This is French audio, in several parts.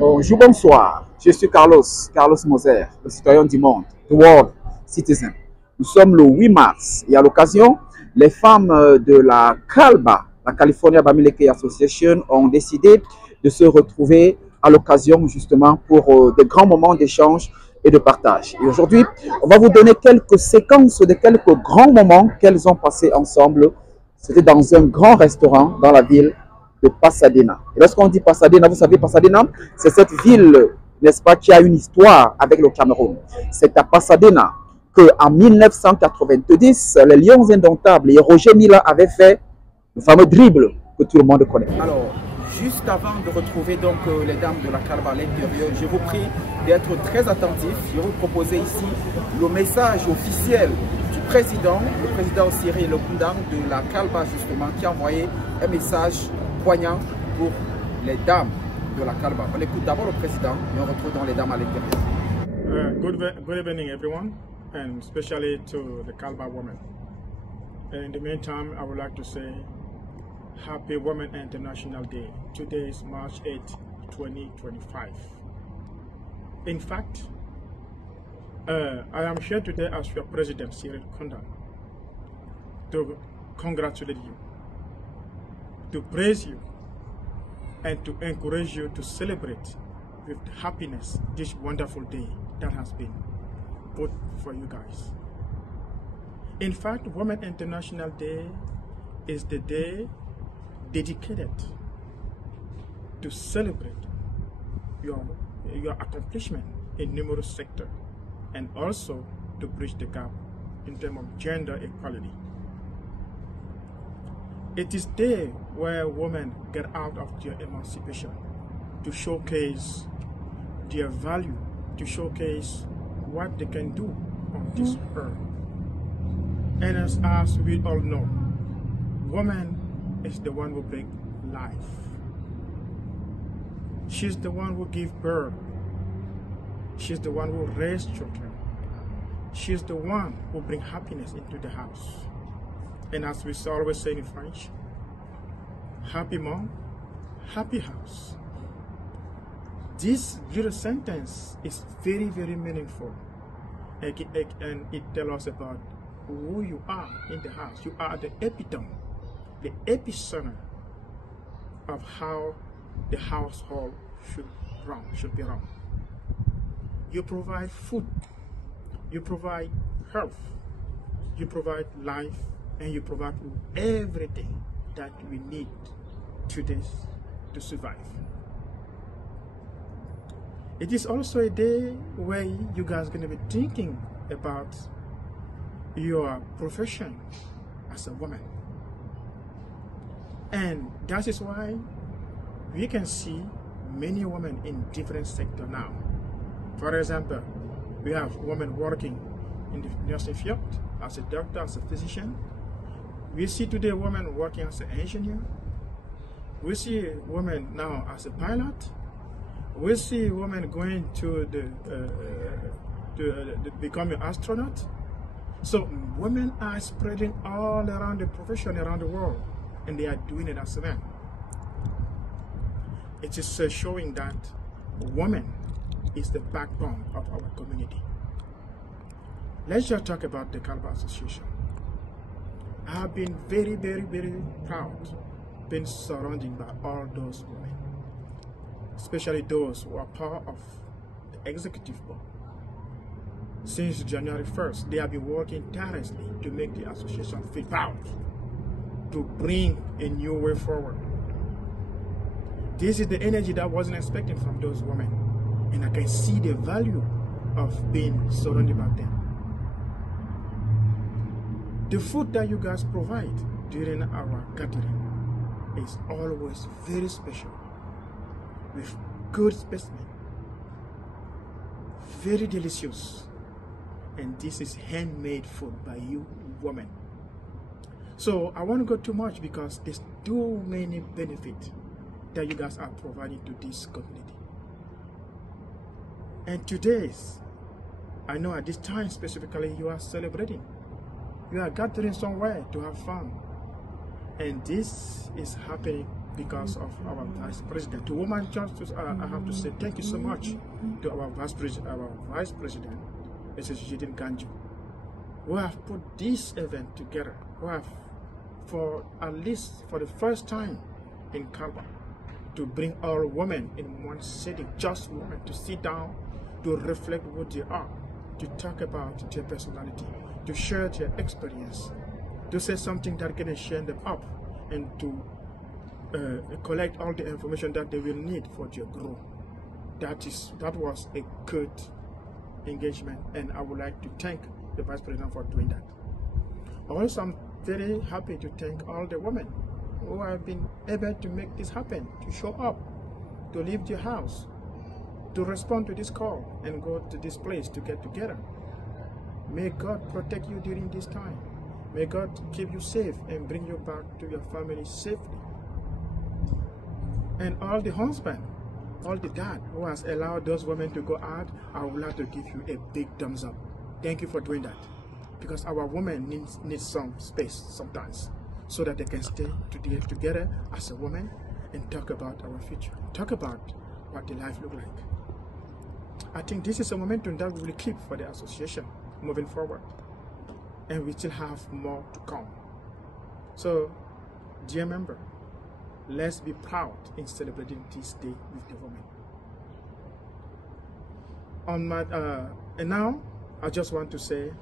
Bonjour, bonsoir. Je suis Carlos Moser, le citoyen du monde, the world citizen. Nous sommes le 8 mars et à l'occasion, les femmes de la CALBA, la California Bamileke Association, ont décidé de se retrouver à l'occasion justement pour de grands moments d'échange et de partage. Et aujourd'hui, on va vous donner quelques séquences de quelques grands moments qu'elles ont passés ensemble. C'était dans un grand restaurant dans la ville de Pasadena. Et lorsqu'on dit Pasadena, vous savez, Pasadena, c'est cette ville, n'est-ce pas, qui a une histoire avec le Cameroun. C'est à Pasadena qu'en 1990, les Lions Indomptables et Roger Mila avaient fait le fameux dribble que tout le monde connaît. Alors, juste avant de retrouver donc les dames de la CALBA à l'intérieur, je vous prie d'être très attentifs. Je vais vous proposer ici le message officiel du président, le président Cyril Lokundang de la CALBA justement, qui a envoyé un message poignant pour les dames de la CALBA. On écoute d'abord le président et on retrouve dans les dames à l'intérieur. Good evening everyone, and especially to the CALBA women. And in the meantime, I would like to say Happy Women International Day. Today is March 8, 2025. In fact, I am here today as your president, Cyril Lokundang, to congratulate you, to praise you, and to encourage you to celebrate with happiness this wonderful day that has been put for you guys. In fact, Women International Day is the day dedicated to celebrate your accomplishment in numerous sectors and also to bridge the gap in terms of gender equality. It is there where women get out of their emancipation to showcase their value, to showcase what they can do on this earth. And as we all know, woman is the one who brings life. She's the one who gives birth. She's the one who raises children. She's the one who brings happiness into the house. And as we always say in French, happy mom, happy house. This little sentence is very, very meaningful. And it tells us about who you are in the house. You are the epitome, the epicenter of how the household should be run. You provide food, you provide health, you provide life, and you provide everything that we need today to survive. It is also a day where you guys are going to be thinking about your profession as a woman. And that is why we can see many women in different sectors now. For example, we have women working in the nursing field, as a doctor, as a physician. We see today women working as an engineer. We see women now as a pilot. We see women going to become an astronaut. So women are spreading all around the profession around the world, and they are doing it as men. It is showing that woman is the backbone of our community. Let's just talk about the CALBA Association. I have been very, very, very proud being surrounded by all those women, especially those who are part of the executive board. Since January 1st, they have been working tirelessly to make the association feel proud, to bring a new way forward. This is the energy that I wasn't expecting from those women, and I can see the value of being surrounded by them. The food that you guys provide during our gathering is always very special, with good specimen, very delicious, and this is handmade food by you women. So I won't go too much because there's too many benefits that you guys are providing to this community. And today's, I know at this time specifically you are celebrating. You are gathering somewhere to have fun. And this is happening because of our Vice President. To woman justice, I have to say thank you so much to our Vice President, Mrs. Jidin Ganju, who have put this event together, who have, for at least for the first time in Kalba, to bring all women in one sitting, just women, to sit down, to reflect what they are, to talk about their personality, to share their experience, to say something that can share them up, and to collect all the information that they will need for their growth. That was a good engagement, and I would like to thank the Vice President for doing that. Also, I'm very happy to thank all the women who have been able to make this happen, to show up, to leave their house, to respond to this call and go to this place to get together. May God protect you during this time. May God keep you safe and bring you back to your family safely. And all the husband, all the dad who has allowed those women to go out, I would like to give you a big thumbs up. Thank you for doing that. Because our women need some space sometimes, so that they can stay together as a woman and talk about our future. Talk about what the life look like. I think this is a momentum that we will keep for the association moving forward. And we still have more to come. So, dear member, let's be proud in celebrating this day with the women. And now, I just want to say,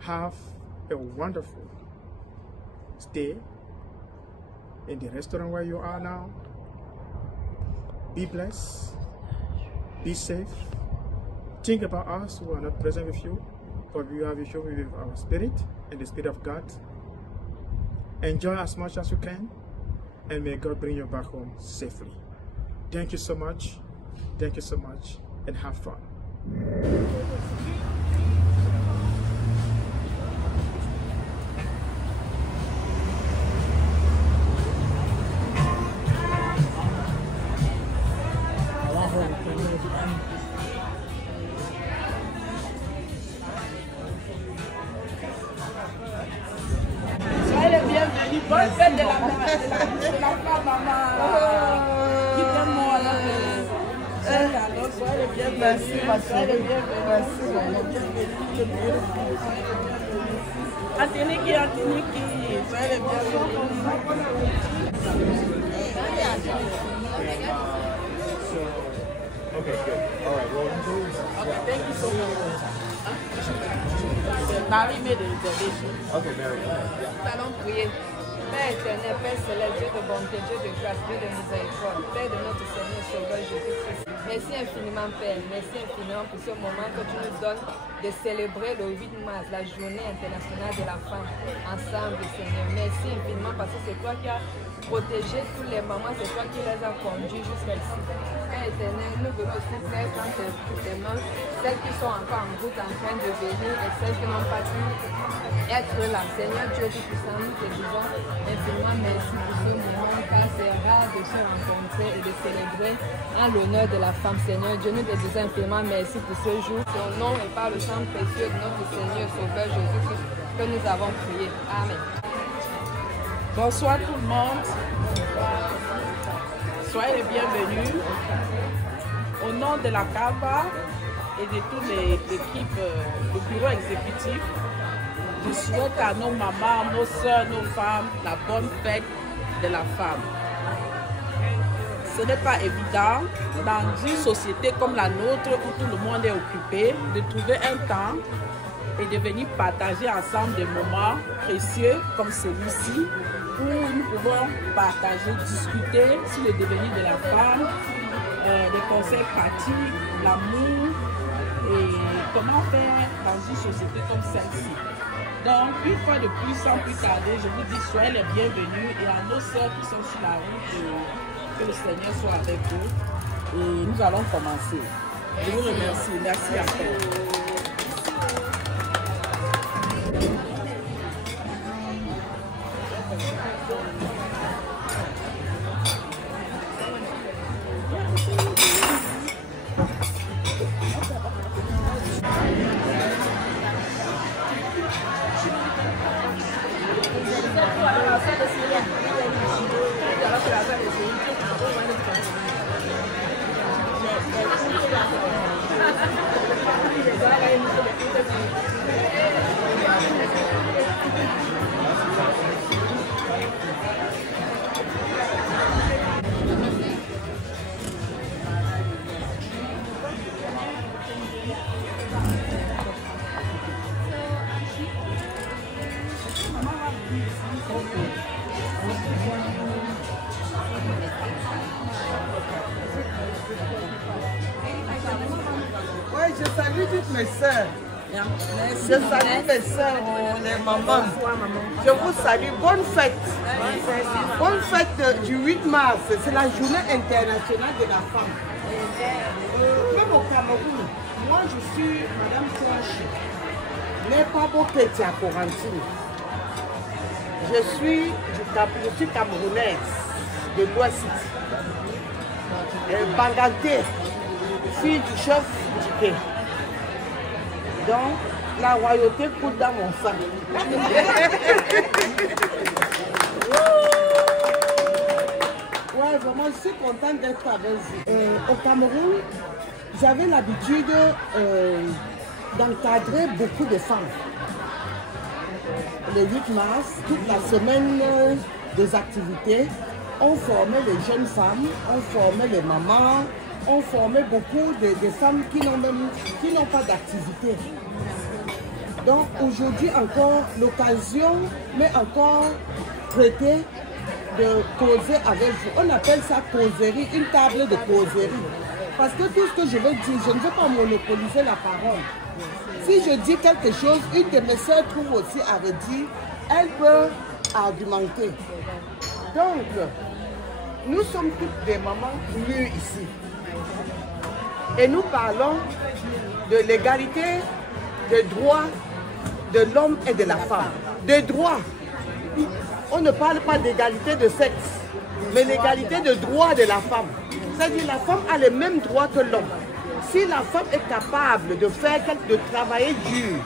have a wonderful stay in the restaurant where you are now. Be blessed. Be safe. Think about us who are not present with you, but we have you with our spirit and the Spirit of God. Enjoy as much as you can, and may God bring you back home safely. Thank you so much. Thank you so much, and have fun. Bonne fête de la femme, maman. Qui t'aime, moi, là. Alors, soyez bien, merci. Soyez bien, merci. Antiniki, soyez bien. Okay, good. All right, well, okay, thank you so much. Marie made the reservation. Okay, Mary. Nous allons prier. Père éternel, Père céleste, Dieu de bonté, Dieu de grâce, Dieu de miséricorde, Père de notre Seigneur Sauveur Jésus-Christ. Merci infiniment, Père. Merci infiniment pour ce moment que tu nous donnes de célébrer le 8 mars, la journée internationale de la femme, ensemble, Seigneur. Merci infiniment parce que c'est toi qui as protégé tous les mamans, c'est toi qui les as conduits jusqu'ici. Père éternel, nous venons aussi faire dans tes mains celles qui sont encore en route en train de venir et celles qui n'ont pas pu être là. Seigneur Dieu Tout-Puissant, nous te disons infiniment merci pour ce moment, car c'est rare de se rencontrer et de célébrer en l'honneur de la femme. Seigneur Dieu, nous te disons infiniment merci pour ce jour. C'est au nom et par le sang précieux de notre Seigneur Sauveur Jésus-Christ que nous avons prié. Amen. Bonsoir tout le monde. Soyez les bienvenus. Au nom de la Kalba et de toute l'équipe du bureau exécutif, je souhaite à nos mamans, nos soeurs, nos femmes, la bonne fête de la femme. Ce n'est pas évident dans une société comme la nôtre où tout le monde est occupé de trouver un temps et de venir partager ensemble des moments précieux comme celui-ci où nous pouvons partager, discuter sur le devenir de la femme, des conseils pratiques, l'amour et comment faire dans une société comme celle-ci. Donc, une fois de plus, sans plus tarder, je vous dis soyez les bienvenus et à nos sœurs qui sont sur la route, que le Seigneur soit avec eux. Et nous allons commencer. Je vous remercie. Merci encore. Oui, je salue toutes mes soeurs. Je salue mes soeurs, les mamans. Je vous salue. Bonne fête. Bonne fête du 8 mars. C'est la journée internationale de la femme. Même au Cameroun, moi je suis Madame Kouachi, mais pas pour Pétia Corantine. Je suis camerounaise de l'Ouest. Bangalté, fille du chef Djiké. Donc, la royauté coule dans mon sang. Ouais, vraiment, je suis contente d'être avec vous. Au Cameroun, j'avais l'habitude d'encadrer beaucoup de femmes. Le 8 mars, toute la semaine des activités, on formait les jeunes femmes, on formait les mamans, on formait beaucoup de femmes qui n'ont pas d'activité. Donc aujourd'hui encore, l'occasion m'est encore prêtée de causer avec vous. On appelle ça causerie, une table de causerie. Parce que tout ce que je veux dire, je ne veux pas monopoliser la parole. Si je dis quelque chose, une de mes soeurs trouve aussi à redire, elle peut argumenter. Donc, nous sommes toutes des mamans nues ici. Et nous parlons de l'égalité des droits de l'homme et de la femme. Des droits. On ne parle pas d'égalité de sexe, mais l'égalité de droits de la femme. C'est-à-dire que la femme a les mêmes droits que l'homme. Si la femme est capable de faire de travailler dur,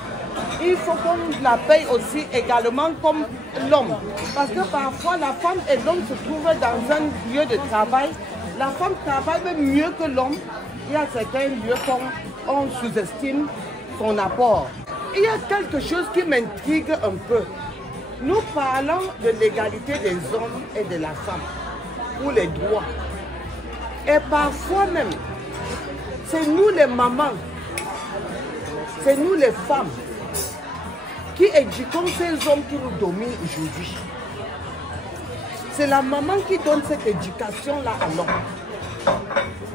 il faut qu'on la paye aussi également comme l'homme. Parce que parfois la femme et l'homme se trouvent dans un lieu de travail. La femme travaille même mieux que l'homme. Il y a certains lieux qu'on sous-estime son apport. Il y a quelque chose qui m'intrigue un peu. Nous parlons de l'égalité des hommes et de la femme, pour les droits. Et parfois même, c'est nous les mamans, c'est nous les femmes qui éduquons ces hommes qui nous dominent aujourd'hui. C'est la maman qui donne cette éducation-là à l'homme.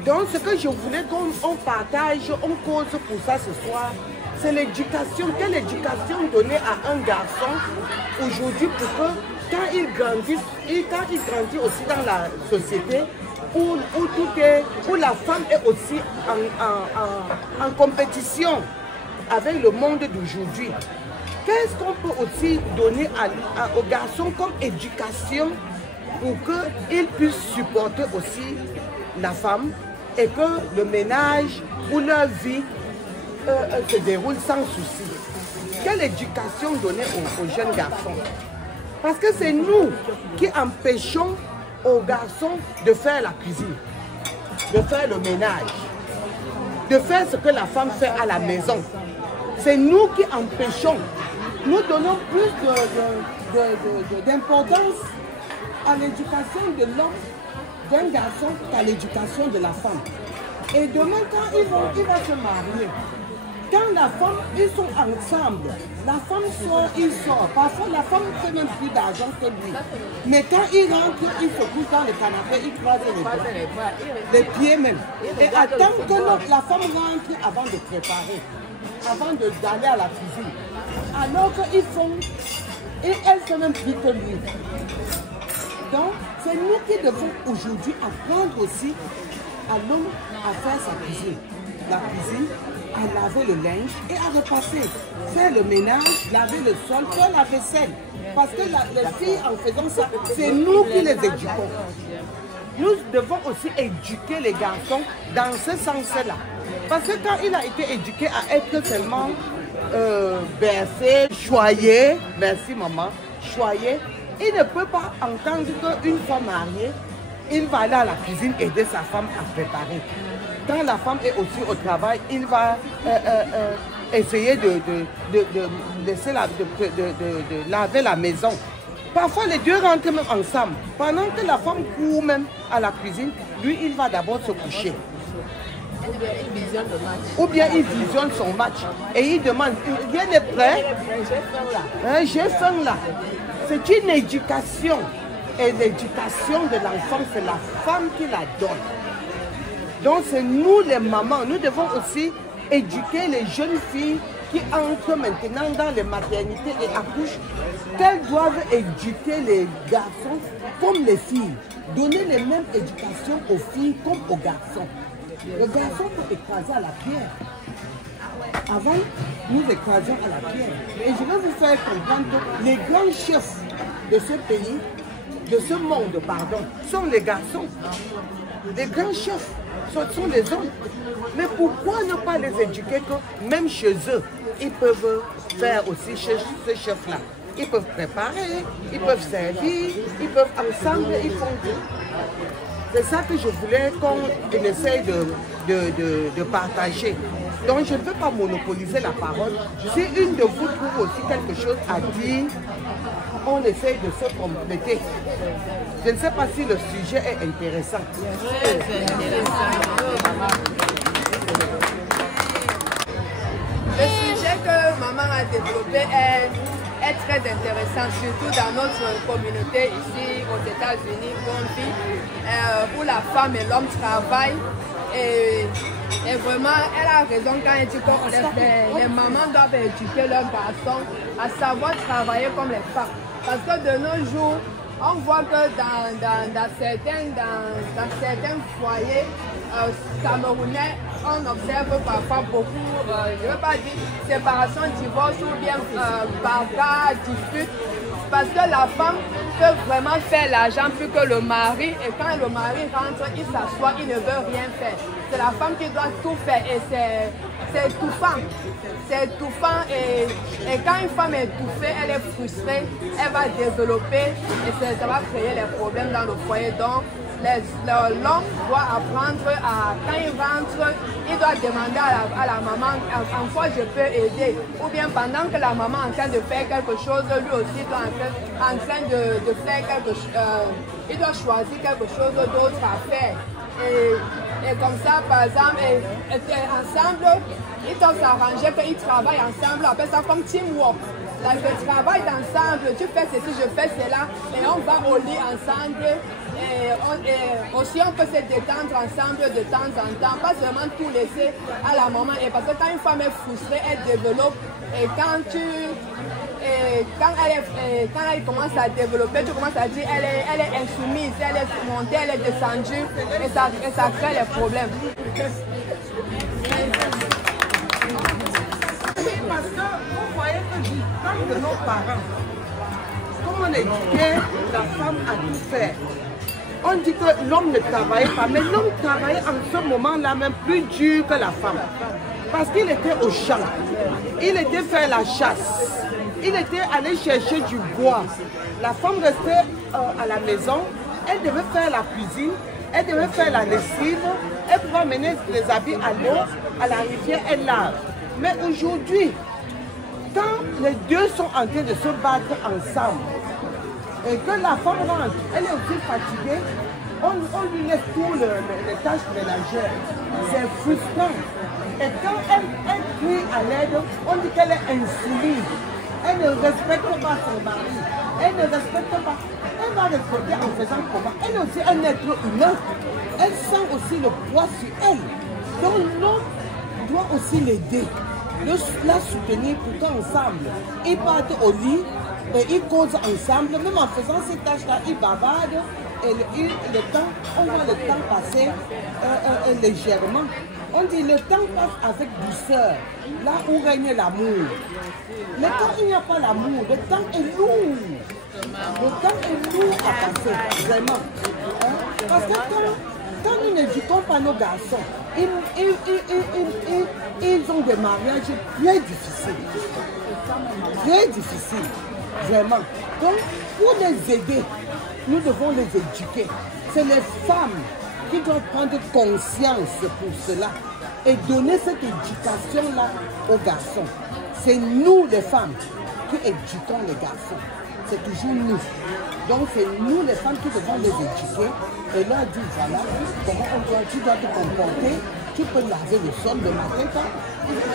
Donc ce que je voulais qu'on partage, on cause pour ça ce soir, c'est l'éducation. Quelle éducation donner à un garçon aujourd'hui pour que quand il grandit aussi dans la société, où la femme est aussi en compétition avec le monde d'aujourd'hui. Qu'est-ce qu'on peut aussi donner aux garçons comme éducation pour qu'ils puissent supporter aussi la femme et que le ménage ou leur vie se déroule sans souci? Quelle éducation donner aux jeunes garçons? Parce que c'est nous qui empêchons aux garçons de faire la cuisine, de faire le ménage, de faire ce que la femme fait à la maison. C'est nous qui empêchons. Nous donnons plus d'importance à l'éducation de l'homme, d'un garçon, qu'à l'éducation de la femme. Et demain, quand il va se marier, quand la femme, ils sont ensemble, la femme sort, il sort. Parfois, la femme ne fait même plus d'argent que lui. Mais quand il rentre, il se couche dans le canapé, il croise les pieds même. Et attend que la femme rentre avant de préparer, avant d'aller à la cuisine. Alors qu'ils font, et elle fait même plus que lui. Donc, c'est nous qui devons aujourd'hui apprendre aussi à l'homme à faire sa cuisine. La cuisine, à laver le linge et à repasser. Faire le ménage, laver le sol, faire la vaisselle. Parce que les filles, en faisant ça, c'est nous qui les éduquons. Nous devons aussi éduquer les garçons dans ce sens-là. Parce que quand il a été éduqué à être seulement bercé, choyé, merci maman, choyé, il ne peut pas entendre qu'une femme mariée, il va aller à la cuisine aider sa femme à préparer. Quand la femme est aussi au travail, il va essayer de laver la maison. Parfois, les deux rentrent même ensemble. Pendant que la femme court même à la cuisine, lui, il va d'abord se coucher. Ou bien il visionne son match. Et il demande, rien n'est prêt? J'ai faim là. C'est une éducation. Et l'éducation de l'enfant, c'est la femme qui la donne. Donc c'est nous les mamans, nous devons aussi éduquer les jeunes filles qui entrent maintenant dans les maternités et accouchent, qu'elles doivent éduquer les garçons comme les filles. Donner les mêmes éducations aux filles comme aux garçons. Le garçon peut écraser à la pierre. Avant, nous écrasions à la pierre. Et je vais vous faire comprendre que les grands chefs de ce pays, de ce monde, pardon, sont les garçons. Les grands chefs, ce sont les hommes. Mais pourquoi ne pas les éduquer que même chez eux, ils peuvent faire aussi chez ces chefs-là. Ils peuvent préparer, ils peuvent servir, ils peuvent ensemble, ils font tout. C'est ça que je voulais qu'on essaye de partager. Donc je ne veux pas monopoliser la parole. Si une de vous trouve aussi quelque chose à dire, on essaye de se compléter. Je ne sais pas si le sujet est intéressant. Le sujet que maman a développé est très intéressant, surtout dans notre communauté ici aux États-Unis où la femme et l'homme travaillent. Et vraiment, elle a raison quand elle dit que les mamans doivent éduquer leurs garçons à savoir travailler comme les femmes. Parce que de nos jours, on voit que dans certains foyers camerounais, on observe parfois beaucoup, je ne veux pas dire séparation, divorce ou bien bagarre, dispute. Parce que la femme peut vraiment faire l'argent plus que le mari. Et quand le mari rentre, il s'assoit, il ne veut rien faire. C'est la femme qui doit tout faire et c'est étouffant. C'est étouffant et quand une femme est étouffée, elle est frustrée, elle va développer et ça va créer les problèmes dans le foyer. Donc, l'homme doit apprendre à, quand il rentre, il doit demander à la maman en quoi je peux aider. Ou bien pendant que la maman est en train de faire quelque chose, lui aussi doit en train de faire quelque chose. Il doit choisir quelque chose d'autre à faire. Et comme ça, par exemple, ensemble, ils doivent s'arranger qu'ils travaillent ensemble. On appelle ça comme teamwork. Là, je travaille ensemble, tu fais ceci, je fais cela, et on va au lit ensemble. Et aussi, on peut se détendre ensemble de temps en temps, pas seulement tout laisser à la maman. Et parce que quand une femme est frustrée, elle développe. Et quand elle commence à développer, tu commences à dire elle est insoumise, elle est montée, elle est descendue, et ça crée les problèmes. Parce que vous voyez que du temps de nos parents, comme on éduquait la femme à tout faire, on dit que l'homme ne travaillait pas, mais l'homme travaillait en ce moment-là même plus dur que la femme. Parce qu'il était au champ, il était faire la chasse, il était allé chercher du bois. La femme restait à la maison, elle devait faire la cuisine, elle devait faire la lessive, elle pouvait amener les habits à l'eau, à la rivière, elle lave. Mais aujourd'hui, quand les deux sont en train de se battre ensemble, et que la femme rentre, elle est aussi fatiguée, on lui laisse tout les tâches ménagères. C'est frustrant. Et quand elle crie à l'aide, on dit qu'elle est insoumise. Elle ne respecte pas son mari. Elle ne respecte pas. Elle va respecter en faisant comment? Elle est aussi un être humain. Elle sent aussi le poids sur elle. Donc l'homme doit aussi l'aider, la soutenir pour qu'ensemble, ils partent au lit et ils causent ensemble. Même en faisant ces tâches-là, ils bavardent. Et le temps, on voit le temps passer légèrement. On dit le temps passe avec douceur, là où règne l'amour. Mais quand il n'y a pas l'amour, le temps est lourd. Le temps est lourd à passer, vraiment. Parce que quand nous n'éduquons pas nos garçons, ils ont des mariages très difficiles. Très difficiles, vraiment. Donc, pour les aider, nous devons les éduquer. C'est les femmes qui doivent prendre conscience pour cela. et donner cette éducation-là aux garçons. C'est nous les femmes qui éduquons les garçons. C'est toujours nous. Donc c'est nous les femmes qui devons les éduquer et leur dire voilà comment tu dois te comporter. Tu peux laver le sol le matin quand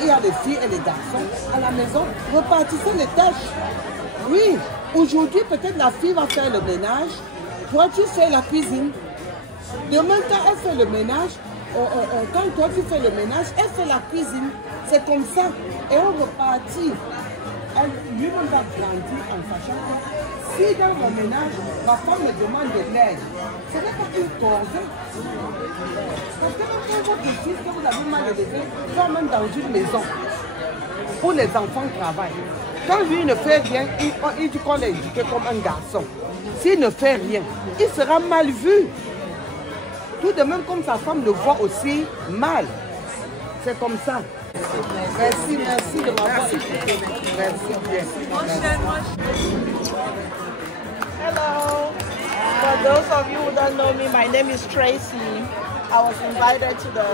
il y a les filles et les garçons à la maison. Repartissez les tâches. Oui, aujourd'hui peut-être la fille va faire le ménage. Toi tu fais la cuisine. Demain quand elle fait le ménage, quand toi tu fais le ménage, elle fait la cuisine. C'est comme ça. Et on repartit. Lui-même va grandir en sachant que si dans mon ménage, ma femme me demande de l'aide, ce n'est pas une corvée. Parce que même quand votre fils que vous avez mal élevé, soit même dans une maison où les enfants travaillent, quand lui ne fait rien, il dit qu'on l'a éduqué comme un garçon. S'il ne fait rien, il sera mal vu. Tout de même comme sa femme le voit aussi mal. C'est comme ça. Merci de m'avoir écouté. Merci bien. Hello. For those of you who don't know me, my name is Tracy. I was invited to the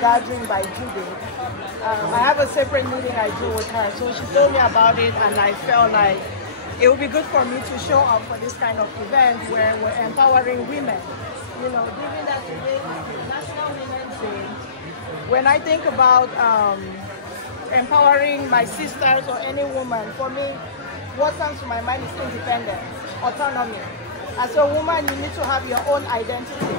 gathering by Judith. I have a separate meeting I do with her, so she told me about it, and I felt like it would be good for me to show up for this kind of event where we're empowering women. You know, given that today is National Women's Day, when I think about empowering my sisters or any woman, for me, what comes to my mind is independence, autonomy. As a woman, you need to have your own identity.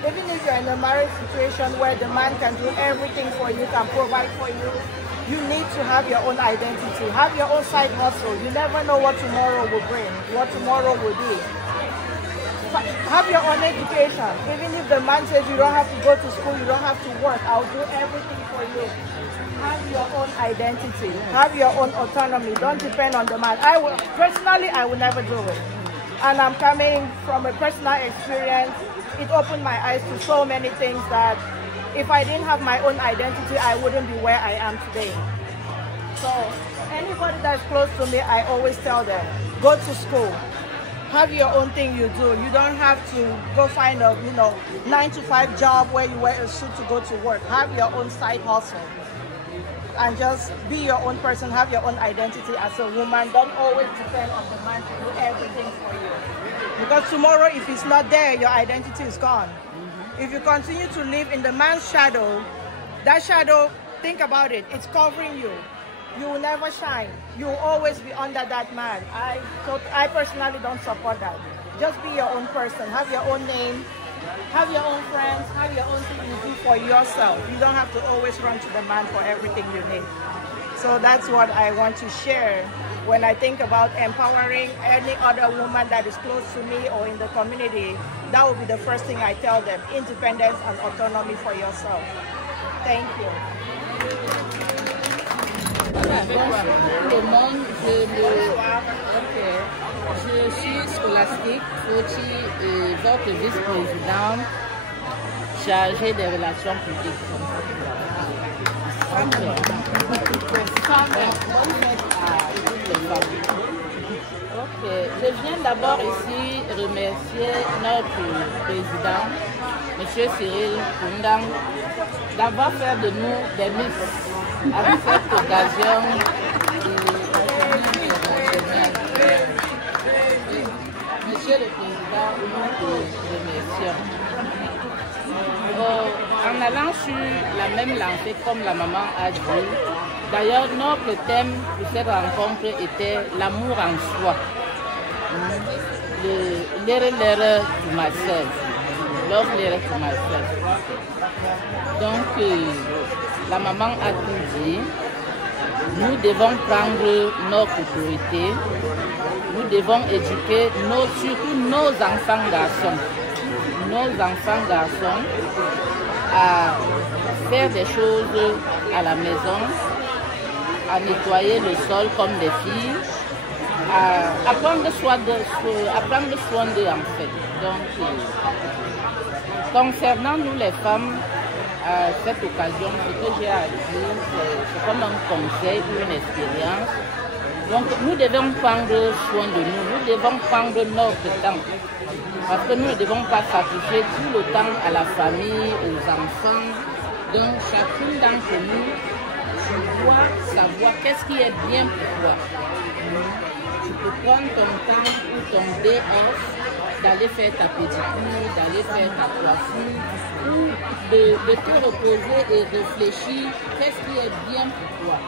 Even if you're in a marriage situation where the man can do everything for you, can provide for you, you need to have your own identity. Have your own side hustle. You never know what tomorrow will bring, what tomorrow will be. Have your own education. Even if the man says you don't have to go to school, you don't have to work, I'll do everything for you. Have your own identity. Have your own autonomy. Don't depend on the man. Personally, I will never do it. And I'm coming from a personal experience. It opened my eyes to so many things that if I didn't have my own identity, I wouldn't be where I am today. So anybody that's close to me, I always tell them, go to school. Have your own thing you do. You don't have to go find a 9-to-5 job where you wear a suit to go to work. Have your own side hustle. And just be your own person, have your own identity as a woman. Don't always depend on the man to do everything for you. Because tomorrow, if it's not there, your identity is gone. If you continue to live in the man's shadow, that shadow, think about it, it's covering you. You will never shine. You will always be under that man. I personally don't support that. Just be your own person. Have your own name. Have your own friends. Have your own thing you do for yourself. You don't have to always run to the man for everything you need. So that's what I want to share when I think about empowering any other woman that is close to me or in the community. That will be the first thing I tell them. Independence and autonomy for yourself. Thank you. Tout le monde, je suis Scholastique Fauci, votre vice-présidente chargée des relations publiques. Je viens d'abord ici remercier notre président, M. Cyril Koundang, d'avoir fait de nous des Miss avec cette occasion. Monsieur le Président, nous te remercions. En allant sur la même lancée comme la maman a dit, d'ailleurs notre thème pour cette rencontre était l'amour en soi. L'erreur to myself. Love l'erreur to myself. Donc la maman a tout dit. Nous devons prendre notre autorité. Nous devons éduquer surtout nos enfants garçons. Nos enfants garçons à faire des choses à la maison, à nettoyer le sol comme des filles, à prendre soin d'eux en fait. Donc, concernant nous les femmes, à cette occasion, ce que j'ai à dire, c'est comme un conseil ou une expérience. Donc nous devons prendre soin de nous, nous devons prendre notre temps. Parce que nous ne devons pas sacrifier tout le temps à la famille, aux enfants, Donc chacune d'entre nous, tu dois savoir qu'est-ce qui est bien pour toi. Tu peux prendre ton temps ou ton day off, d'aller faire ta pédicure, d'aller faire ta coiffure, ou de te reposer et réfléchir qu'est-ce qui est bien pour toi.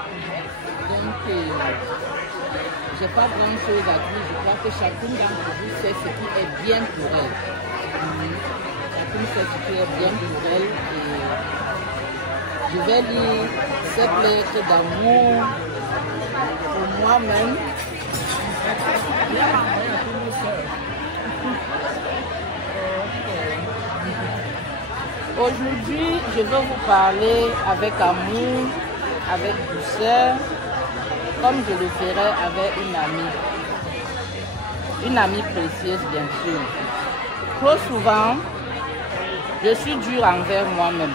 Donc, je n'ai pas grand chose à dire. Je crois que chacune d'entre vous sait ce qui est bien pour elle. Chacune sait ce qui est bien pour elle. Et je vais lire cette lettre d'amour pour moi-même. Aujourd'hui, je veux vous parler avec amour, avec douceur, comme je le ferais avec une amie. Une amie précieuse, bien sûr. Trop souvent, je suis dure envers moi-même,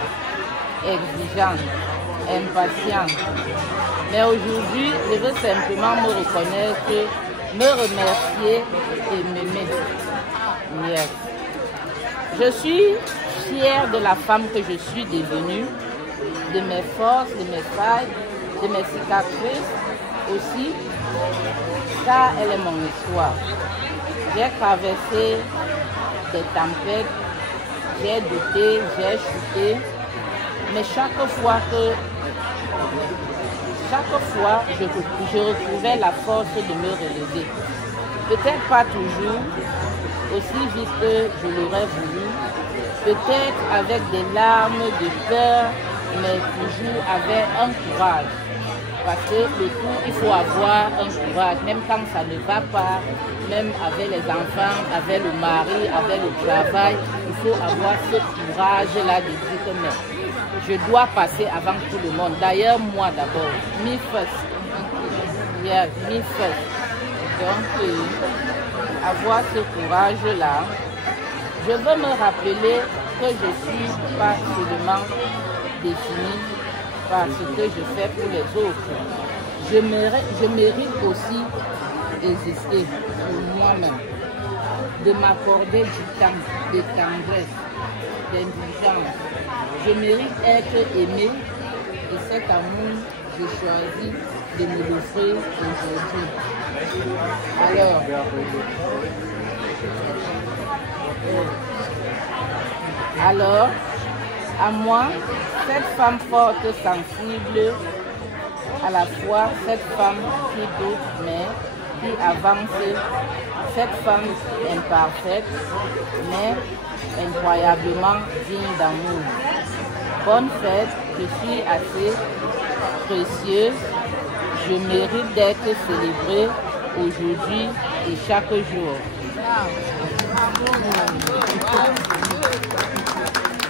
exigeante, impatiente. Mais aujourd'hui, je veux simplement me reconnaître, me remercier et m'aimer. Yes. Je suis fière de la femme que je suis devenue, de mes forces, de mes failles, de mes cicatrices aussi, car elle est mon histoire. J'ai traversé des tempêtes, j'ai douté, j'ai chuté, mais chaque fois, je retrouvais la force de me relever. Peut-être pas toujours aussi vite que je l'aurais voulu, peut-être avec des larmes de peur, mais toujours avec un courage. Parce que le tout, il faut avoir un courage, même quand ça ne va pas, même avec les enfants, avec le mari, avec le travail, il faut avoir ce courage-là de dire que mais je dois passer avant tout le monde. D'ailleurs, moi d'abord, me first. Yeah, me first. Donc, avoir ce courage-là, je veux me rappeler que je ne suis pas seulement définie par ce que je fais pour les autres. Je mérite aussi d'exister pour moi-même, de m'accorder du temps, de tendresse, d'indulgence. Je mérite être aimée et cet amour, je choisis de me l'offrir aujourd'hui. Alors, à moi, cette femme forte, sensible, à la fois cette femme qui doute, mais qui avance, cette femme imparfaite, mais incroyablement digne d'amour. Bonne fête, je suis assez précieuse, je mérite d'être célébrée aujourd'hui et chaque jour.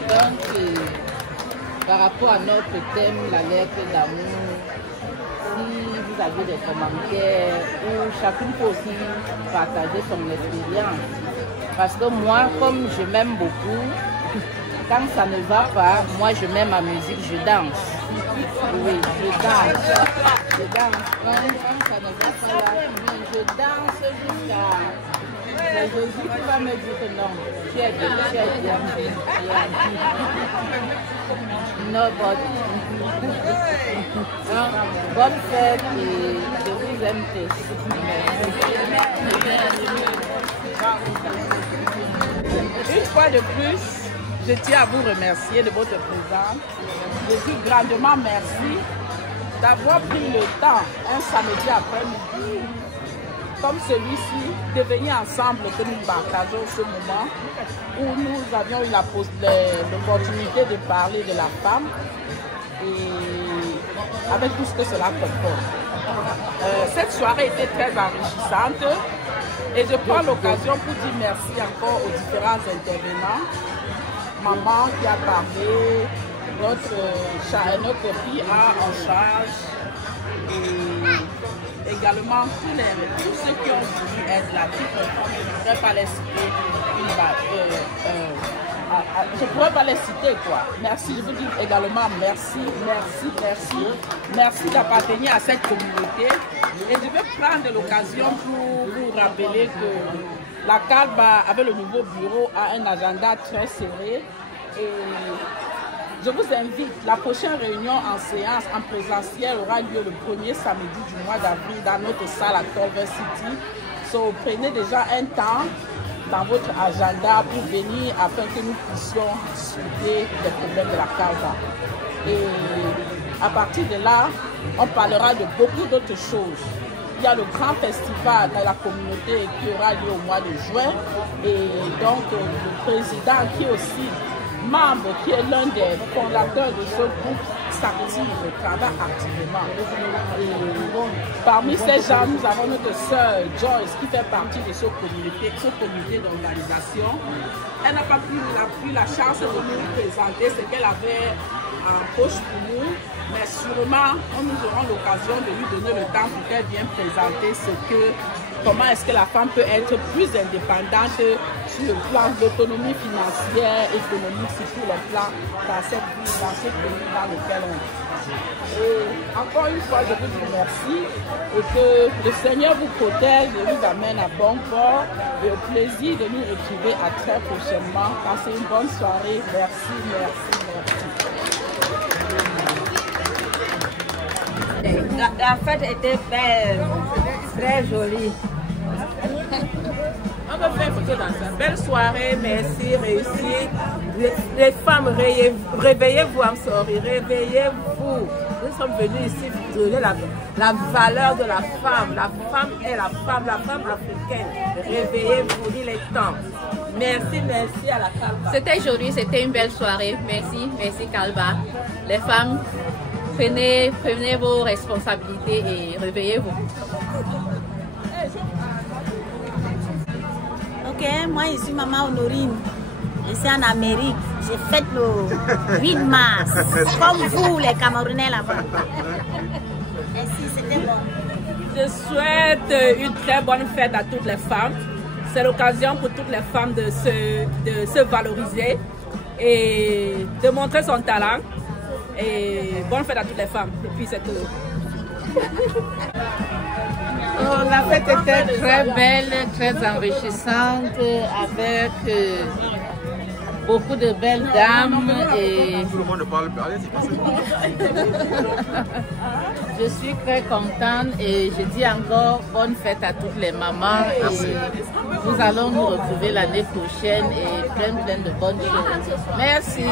Donc, par rapport à notre thème, la lettre d'amour, si vous avez des commentaires ou chacune peut aussi partager son expérience. Parce que moi, comme je m'aime beaucoup, quand ça ne va pas, moi je mets ma musique, je danse. Oui, je danse. Je danse. Quand ça ne va pas là, je danse jusqu'à... Mais Jésus qui va me dire que non, tu es bien, tu es bien. Nobody. Bonne fête et je vous aime tous. Une fois de plus, je tiens à vous remercier de votre présence. Je dis grandement merci d'avoir pris le temps, un samedi après-midi, comme celui-ci, de venir ensemble que nous partageons ce moment où nous avions eu l'opportunité de parler de la femme et avec tout ce que cela comporte. Cette soirée était très enrichissante et je prends l'occasion pour dire merci encore aux différents intervenants. Maman qui a parlé, notre fille a en charge et également tous ceux qui ont voulu être là, je ne pourrais pas les citer je ne pourrais pas les citer quoi. Merci, je vous dis également merci, merci, merci, merci d'appartenir à cette communauté. Et je vais prendre l'occasion pour vous rappeler que la CALBA, avec le nouveau bureau, a un agenda très serré. Et Je vous invite, la prochaine réunion en séance, en présentiel, aura lieu le premier samedi du mois d'avril dans notre salle à Culver City. So, prenez déjà un temps dans votre agenda pour venir afin que nous puissions discuter des problèmes de la Kalba. Et à partir de là, on parlera de beaucoup d'autres choses. Il y a le grand festival dans la communauté qui aura lieu au mois de juin. Et donc, le président qui est aussi membre, qui est l'un des fondateurs de ce groupe, s'active, travaille activement. Et bon, parmi ces gens, nous avons notre sœur Joyce qui fait partie de ce comité d'organisation. Elle n'a pas pris la chance de nous présenter ce qu'elle avait en poche pour nous, mais sûrement nous aurons l'occasion de lui donner le temps pour qu'elle vienne présenter comment est-ce que la femme peut être plus indépendante sur le plan de l'autonomie financière, économique, sur tous les plans dans ce pays dans lequel on vit. Et encore une fois, je vous remercie et que le Seigneur vous protège et vous amène à bon port et au plaisir de nous retrouver à très prochainement. Passez une bonne soirée. Merci, merci, merci. La fête était belle, très jolie. On va faire une photo dans ça. Belle soirée, merci, réussi. Les femmes, réveillez-vous, I'm sorry, réveillez-vous. Nous sommes venus ici donner la valeur de la femme. La femme est la femme africaine. Réveillez-vous, il est temps. Merci, merci à la Kalba. C'était joli, c'était une belle soirée. Merci, merci Kalba. Les femmes, prenez vos responsabilités et réveillez-vous. Ok, moi je suis Maman Honorine. Je suis en Amérique. J'ai fait le 8 mars. Comme vous, les Camerounais là-bas. Merci, c'était bon. Je souhaite une très bonne fête à toutes les femmes. C'est l'occasion pour toutes les femmes de se valoriser et de montrer son talent. Et bonne fête à toutes les femmes. Et puis c'est tout. Oh, la fête était très belle, très enrichissante, avec beaucoup de belles dames et Tout le monde ne parle pas. Allez-y, passez. je suis très contente et je dis encore bonne fête à toutes les mamans et nous allons nous retrouver l'année prochaine et plein de bonnes choses. Merci.